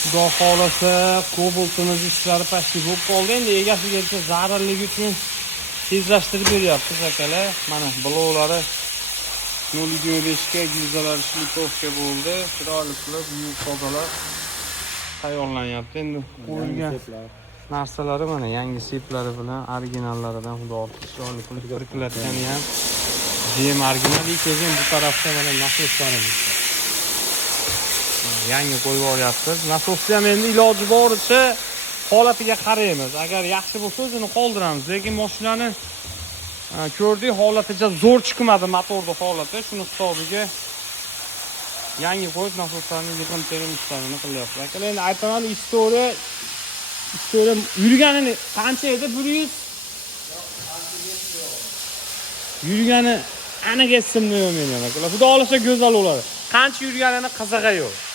Xudo xolasa Cobalt'imiz ishlari pastga bo'lib qoldi. Endi egasiga zararligi uchun tezlashtirib beryapmiz akalar. Mana bloklari 0.25 ga, gilzalari shlikovka bo'ldi. Chiroyli qilib yuvib tozalar tayyorlanyapti. Endi qo'yilgan narsalari mana yangi seplari bilan originallaridan xudo chiroyli qilib kirkilatgani ham JM original ekan. Bu tarafda mana nasoslarimiz yangi qo'yib olyapmiz. Nasosni ham endi iloji boricha holatiga qaraymiz. Agar yaxshi bo'lsa o'zini qoldiramiz. Lekin mashinani ko'rdik, holatiga zo'r chiqmadi, motorning holati. Shuni hisobiga yangi qo'yib nasoslarni yig'im-terim ishlarini qilyapmiz. Akalar, endi aytaman, istoriya yurganini qancha edi? 100 yurgani aniq esimda yo'q meni akalar. Xudo xolasa go'zal bo'ladi. Qancha yurganini qizig'i yo'q.